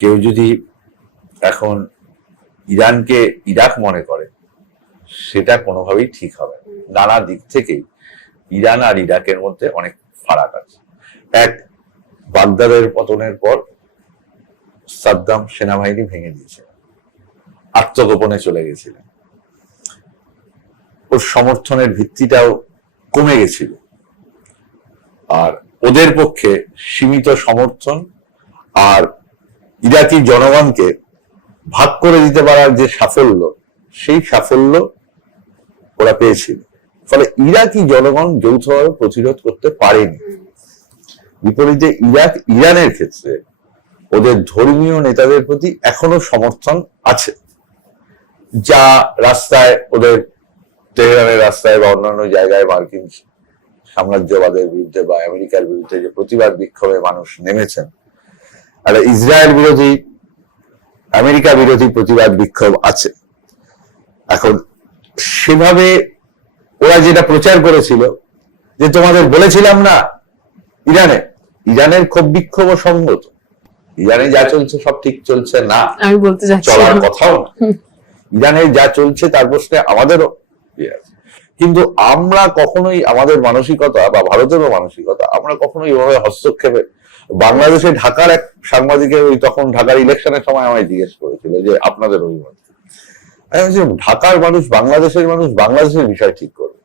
কেউ যদি এখন ইরানকে ইরাক মনে করে, সেটা কোনোভাবেই ঠিক হবে না। নানা দিক থেকেই ইরান আর ইরাকের মধ্যে অনেক ফারাক আছে। এক, বাগদাদের পতনের পর সাদ্দাম সেনাবাহিনী ভেঙে দিয়েছে, আত্মগোপনে চলে গেছিলেন, ওর সমর্থনের ভিত্তিটাও কমে গেছিল, আর ওদের পক্ষে সীমিত সমর্থন আর ইরাকি জনগণকে ভাগ করে দিতে পারার যে সাফল্য, সেই সাফল্য ওরা পেয়েছিল। ফলে ইরাকি জনগণ যৌথভাবে প্রতিরোধ করতে পারেনি। বিপরীতে ইরানের ক্ষেত্রে ওদের ধর্মীয় নেতাদের প্রতি এখনো সমর্থন আছে, যা রাস্তায় ওদের তেহরানের রাস্তায় বা অন্যান্য জায়গায় মার্কিন সাম্রাজ্যবাদের বিরুদ্ধে বা আমেরিকার বিরুদ্ধে যে প্রতিবাদ বিক্ষোভে মানুষ নেমেছেন, আর ইসরায়েল বিরোধী আমেরিকা বিরোধী প্রতিবাদ বিক্ষোভ আছে। এখন সেভাবে ওরা যেটা প্রচার করেছিল যে তোমাদের বলেছিলাম না, ইরানের ক্ষোভ বিক্ষোভ সংগত, ইরানে যা চলছে সব ঠিক চলছে না, আমি বলতে যাচ্ছি চলার কথাও না। ইরানে যা চলছে তার প্রশ্নে আমাদেরও কিন্তু আমরা কখনোই আমাদের মানসিকতা বা ভারতেরও মানসিকতা, আমরা কখনোই এভাবে হস্তক্ষেপে বাংলাদেশে ঢাকার এক সাংবাদিকের তখন ঢাকার ইলেকশনের সময় আমায় জিজ্ঞেস করেছিল যে আপনাদের অভিমত। আমি বলছি ঢাকার মানুষ বাংলাদেশের বিষয় ঠিক করবে,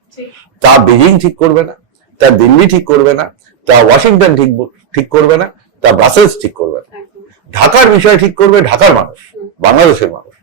তা বেজিং ঠিক করবে না, তা দিল্লি ঠিক করবে না, তা ওয়াশিংটন ঠিক করবে না, তা ব্রাসেলস ঠিক করবে না। ঢাকার বিষয় ঠিক করবে ঢাকার মানুষ, বাংলাদেশের মানুষ।